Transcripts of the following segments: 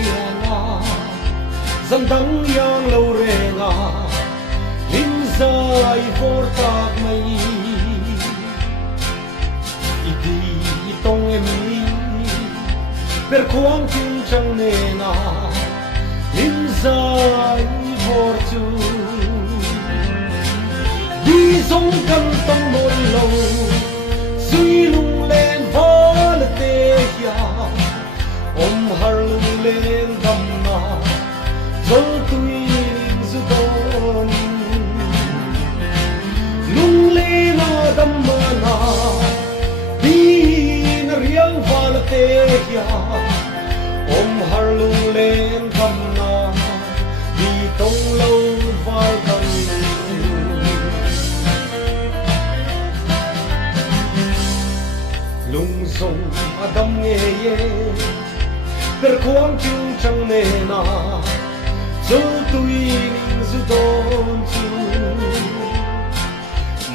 sianga zam dang yang lo renga lim zai vor tak mai idi tong emi per kuang chung chang ne na lim zai vor chu đi sông căn tông môn lâu suy lung lên vó là tê ya ôm har lung lên đầm na dấu tui zu don lung lên na đầm na đi na riang vó là tê ya ôm har lung lên đầm na đi tông lâu vai đầm lung sông adam nghe ye per kuang chung chang ne na zo tui ning zu don chu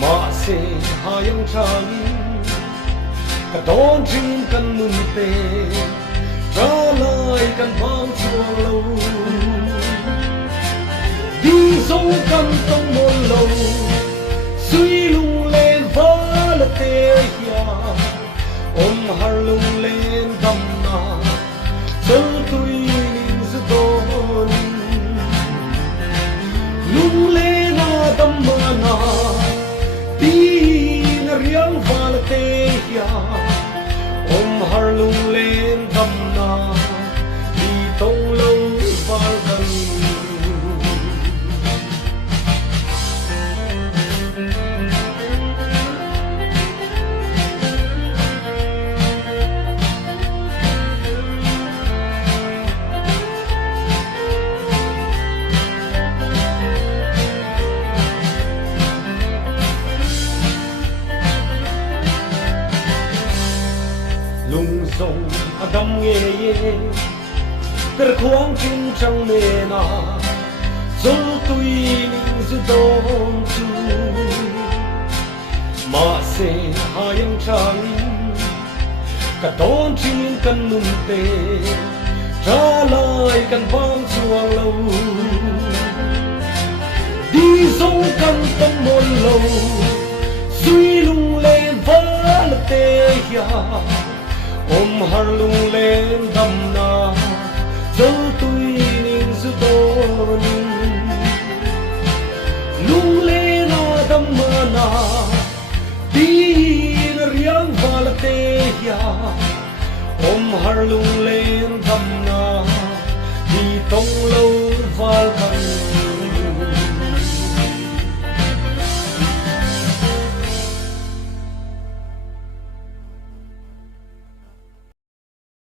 ma se hayang chang ka don chung kan nun te tra lai kan bang chuang lo đi sông kan tông môn lâu suy lung lên vó là tê ya ôm har lung lên đầm na dấu tui ning zu don lung lên na đầm na đi na riang va la te ya ôm har lung lên đầm na đi tông lâu va gần lung sông adam nghe ye per kuang chung chang ne na zo tui ning zu don chu ma se hayang chang ka don chin kan nun te tra lai kan bang chuang lo đi sông kan tông môn lâu suy lung lên vó là tê ya ôm har lung lên đầm na dấu tui ning zu don lung lên na đầm na đi na riang va la te ya ôm har lung lên đầm na đi tông lâu va gần